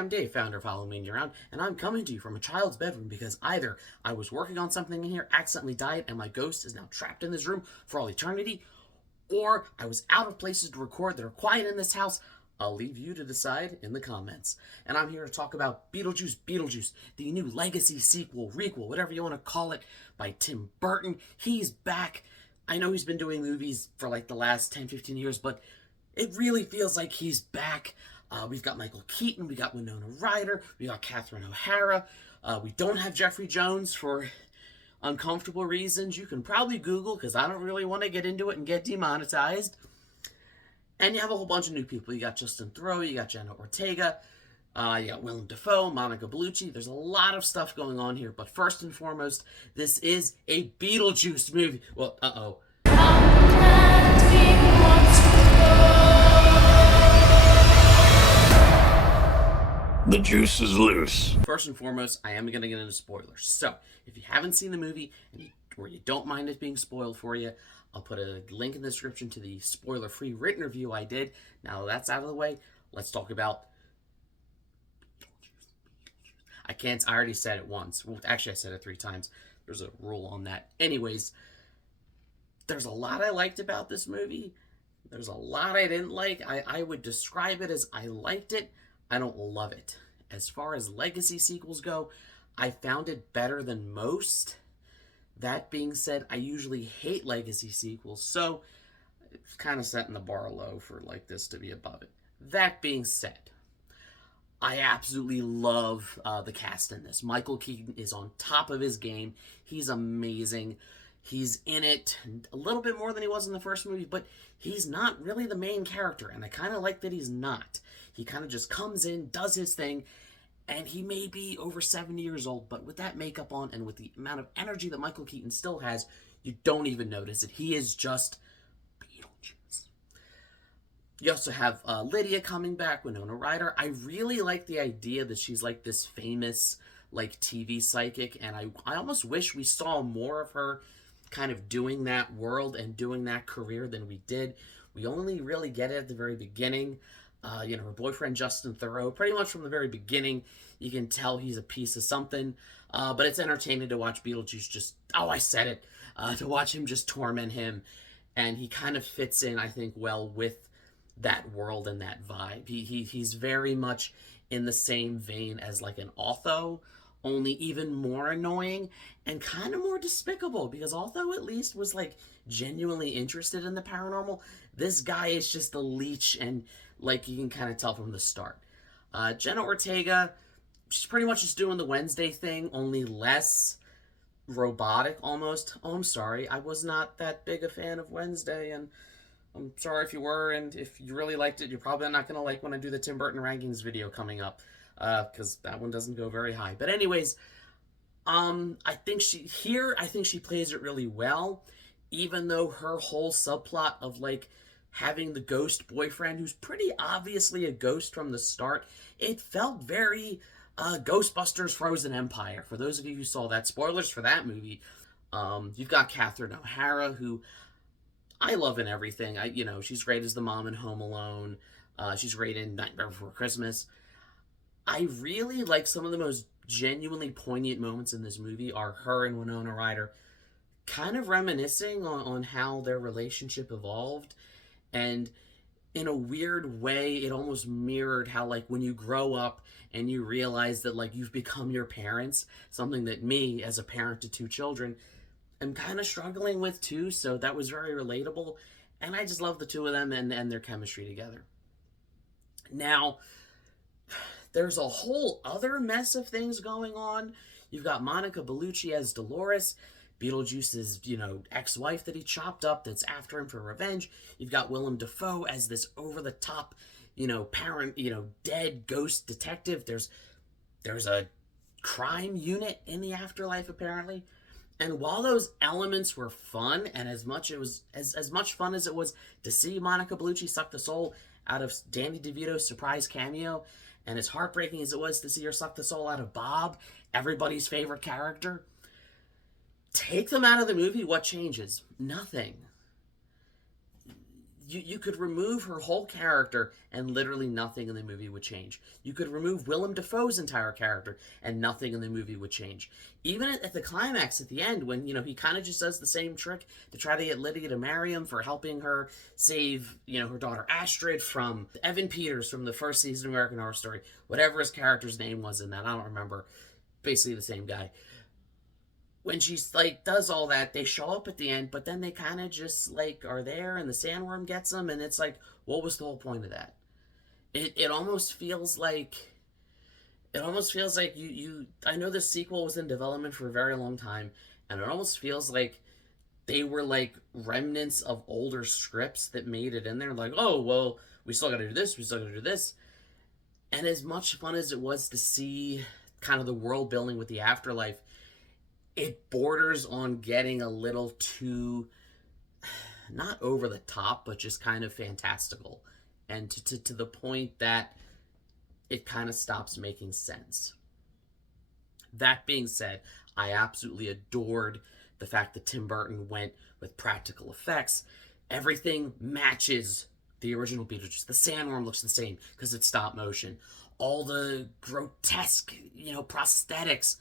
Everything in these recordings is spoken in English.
I'm Dave, founder of Halloween Year Round, and I'm coming to you from a child's bedroom because either I was working on something in here, accidentally died, and my ghost is now trapped in this room for all eternity, or I was out of places to record that are quiet in this house. I'll leave you to decide in the comments. And I'm here to talk about Beetlejuice, the new legacy sequel, requel, whatever you want to call it, by Tim Burton. He's back. I know he's been doing movies for like the last 10, 15 years, but it really feels like he's back. We've got Michael Keaton, we got Winona Ryder, we got Catherine O'Hara. We don't have Jeffrey Jones for uncomfortable reasons you can probably Google, because I don't really want to get into it and get demonetized. And you have a whole bunch of new people. You got Justin Theroux, you got Jenna Ortega, you got Willem Dafoe, Monica Bellucci. There's a lot of stuff going on here, but first and foremost, this is a Beetlejuice movie. Well, The juice is loose. First and foremost, I am going to get into spoilers. So, if you haven't seen the movie, or you don't mind it being spoiled for you, I'll put a link in the description to the spoiler-free written review I did. Now that's out of the way, let's talk about Beetlejuice. I already said it once. Well, actually, I said it 3 times. There's a rule on that. Anyways, there's a lot I liked about this movie. There's a lot I didn't like. I would describe it as I liked it. I don't love it. As far as legacy sequels go, I found it better than most. That being said, I usually hate legacy sequels, so it's kind of setting the bar low for like this to be above it. That being said, I absolutely love the cast in this. Michael Keaton is on top of his game. He's amazing. He's in it a little bit more than he was in the first movie, but he's not really the main character, and I kind of like that he's not. He kind of just comes in, does his thing, and he may be over 70 years old, but with that makeup on and with the amount of energy that Michael Keaton still has, you don't even notice it. He is just Beetlejuice. You also have Lydia coming back, Winona Ryder. I really like the idea that she's like this famous like TV psychic, and I almost wish we saw more of her kind of doing that world and doing that career than we did. We only really get it at the very beginning. Her boyfriend Justin Theroux, pretty much from the very beginning, you can tell he's a piece of something. But it's entertaining to watch Beetlejuice to watch him just torment him. And he kind of fits in, I think, well with that world and that vibe. He's very much in the same vein as like an Otho, only even more annoying and kind of more despicable, because Otho at least was like genuinely interested in the paranormal. This guy is just a leech, and like you can kind of tell from the start. Jenna Ortega, she's pretty much just doing the Wednesday thing, only less robotic almost. Oh, I'm sorry, I was not that big a fan of Wednesday, and I'm sorry if you were, and if you really liked it, you're probably not going to like when I do the Tim Burton rankings video coming up, because that one doesn't go very high. But anyways, I think she plays it really well, even though her whole subplot of like having the ghost boyfriend, who's pretty obviously a ghost from the start, it felt very Ghostbusters Frozen Empire. For those of you who saw that, spoilers for that movie. You've got Catherine O'Hara, who I love in everything. She's great as the mom in Home Alone. She's great in Nightmare Before Christmas. I really like some of the most genuinely poignant moments in this movie are her and Winona Ryder kind of reminiscing on how their relationship evolved. And in a weird way, it almost mirrored how, like, when you grow up and you realize that, like, you've become your parents, something that me, as a parent to 2 children, am kind of struggling with too, so that was very relatable. And I just love the 2 of them and their chemistry together. Now, there's a whole other mess of things going on. You've got Monica Bellucci as Dolores, Beetlejuice's, ex-wife that he chopped up that's after him for revenge. You've got Willem Dafoe as this over-the-top, dead ghost detective. There's a crime unit in the afterlife, apparently. And while those elements were fun, and as much fun as it was to see Monica Bellucci suck the soul out of Danny DeVito's surprise cameo, and as heartbreaking as it was to see her suck the soul out of Bob, everybody's favorite character, take them out of the movie, what changes? Nothing. you could remove her whole character and literally nothing in the movie would change. You could remove Willem Dafoe's entire character and nothing in the movie would change. Even at the climax at the end, when he kind of just does the same trick to try to get Lydia to marry him for helping her save her daughter Astrid from Evan Peters from the first season of American Horror Story, whatever his character's name was in that, I don't remember. Basically the same guy. When she's like does all that, they show up at the end, but then they kind of just like are there, and the sandworm gets them, and it's like, what was the whole point of that? It almost feels like you I know this sequel was in development for a very long time, and it almost feels like they were like remnants of older scripts that made it in there. Like, oh well, we still got to do this, we still got to do this. And as much fun as it was to see kind of the world building with the afterlife, it borders on getting a little too, not over the top, but just kind of fantastical. And to the point that it kind of stops making sense. That being said, I absolutely adored the fact that Tim Burton went with practical effects. Everything matches the original Beetlejuice. The sandworm looks the same because it's stop motion. All the grotesque, prosthetics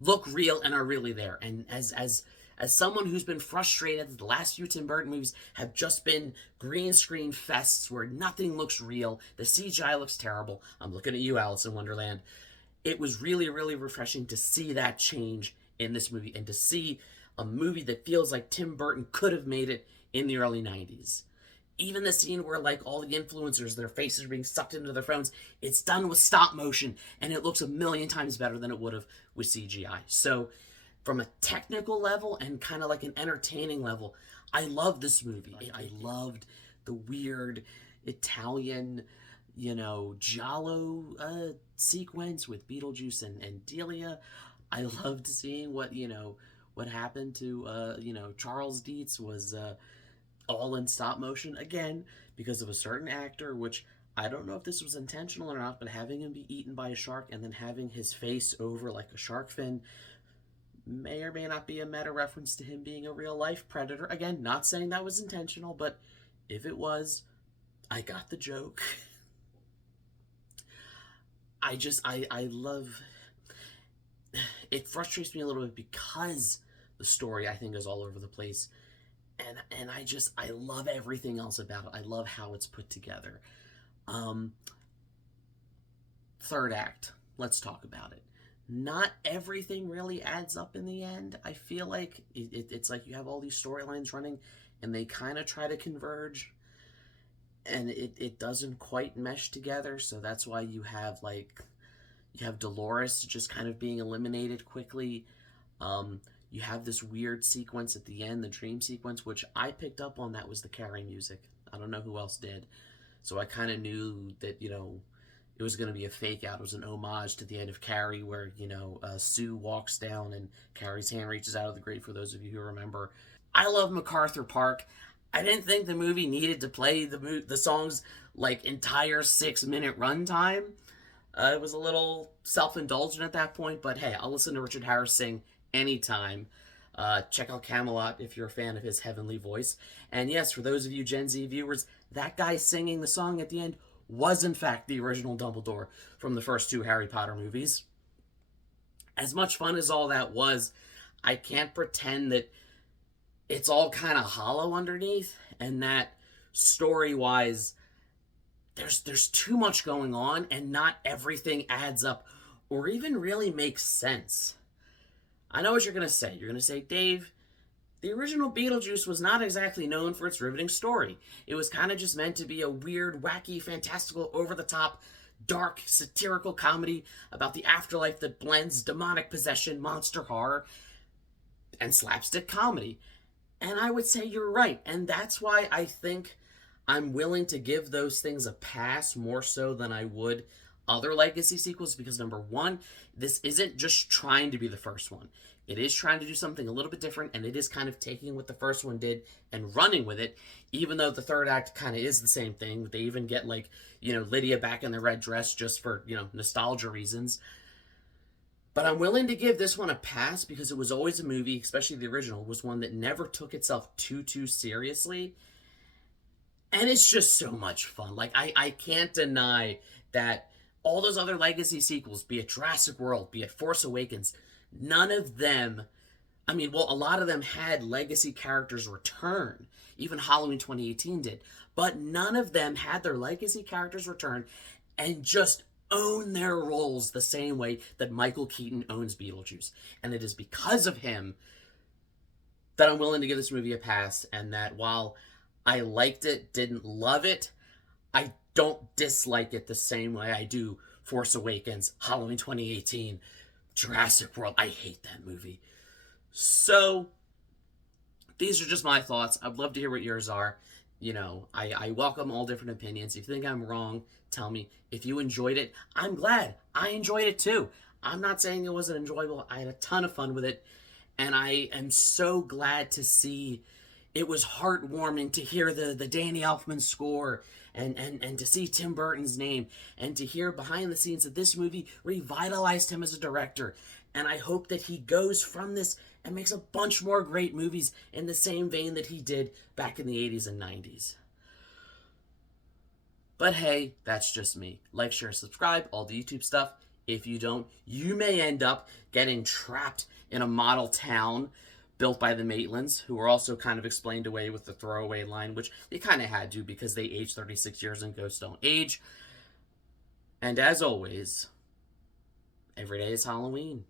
look real and are really there. And as someone who's been frustrated that the last few Tim Burton movies have just been green screen fests where nothing looks real, the CGI looks terrible. I'm looking at you, Alice in Wonderland. It was really, really refreshing to see that change in this movie and to see a movie that feels like Tim Burton could have made it in the early 90s. Even the scene where like all the influencers, their faces are being sucked into their phones, it's done with stop motion and it looks a million times better than it would have with CGI. So from a technical level and kind of like an entertaining level, I love this movie. I loved the weird Italian, giallo sequence with Beetlejuice and Delia. I loved seeing what happened to Charles Dietz was all in stop motion again because of a certain actor, which I don't know if this was intentional or not, but having him be eaten by a shark and then having his face over like a shark fin may or may not be a meta reference to him being a real life predator. Again, not saying that was intentional, but if it was, I got the joke. I love it. Frustrates me a little bit because the story I think is all over the place. And I love everything else about it. I love how it's put together. Third act. Let's talk about it. Not everything really adds up in the end. I feel like it's like you have all these storylines running and they kind of try to converge and it doesn't quite mesh together. So that's why you have Dolores just kind of being eliminated quickly. You have this weird sequence at the end, the dream sequence, which I picked up on. That was the Carrie music. I don't know who else did. So I kind of knew that, it was going to be a fake out. It was an homage to the end of Carrie where, Sue walks down and Carrie's hand reaches out of the grave, for those of you who remember. I love MacArthur Park. I didn't think the movie needed to play the song's like entire 6-minute runtime. It was a little self-indulgent at that point, but hey, I'll listen to Richard Harris sing anytime. Check out Camelot if you're a fan of his heavenly voice. And yes, for those of you Gen Z viewers, that guy singing the song at the end was in fact the original Dumbledore from the first 2 Harry Potter movies. As much fun as all that was, I can't pretend that it's all kind of hollow underneath, and that story-wise, there's too much going on, and not everything adds up or even really makes sense. I know what you're going to say. You're going to say, Dave, the original Beetlejuice was not exactly known for its riveting story. It was kind of just meant to be a weird, wacky, fantastical, over-the-top, dark, satirical comedy about the afterlife that blends demonic possession, monster horror, and slapstick comedy. And I would say you're right. And that's why I think I'm willing to give those things a pass more so than I would other legacy sequels, because number one, this isn't just trying to be the first one. It is trying to do something a little bit different, and it is kind of taking what the first one did and running with it, even though the third act kind of is the same thing. They even get Lydia back in the red dress just for, nostalgia reasons. But I'm willing to give this one a pass because it was always a movie, especially the original, was one that never took itself too seriously. And it's just so much fun. Like, I can't deny that all those other legacy sequels, be it Jurassic World, be it Force Awakens, none of them, I mean, well, a lot of them had legacy characters return. Even Halloween 2018 did. But none of them had their legacy characters return and just own their roles the same way that Michael Keaton owns Beetlejuice. And it is because of him that I'm willing to give this movie a pass, and that while I liked it, didn't love it, I don't dislike it the same way I do Force Awakens, Halloween 2018, Jurassic World. I hate that movie. So, these are just my thoughts. I'd love to hear what yours are. You know, I welcome all different opinions. If you think I'm wrong, tell me. If you enjoyed it, I'm glad. I enjoyed it too. I'm not saying it wasn't enjoyable. I had a ton of fun with it. And I am so glad to see, it was heartwarming to hear the Danny Elfman score, and to see Tim Burton's name, and to hear behind the scenes that this movie revitalized him as a director. And I hope that he goes from this and makes a bunch more great movies in the same vein that he did back in the 80s and 90s. But hey, that's just me. Like, share, subscribe, all the YouTube stuff. If you don't, you may end up getting trapped in a model town built by the Maitlands, who were also kind of explained away with the throwaway line, which they kind of had to because they aged 36 years and ghosts don't age. And as always, every day is Halloween.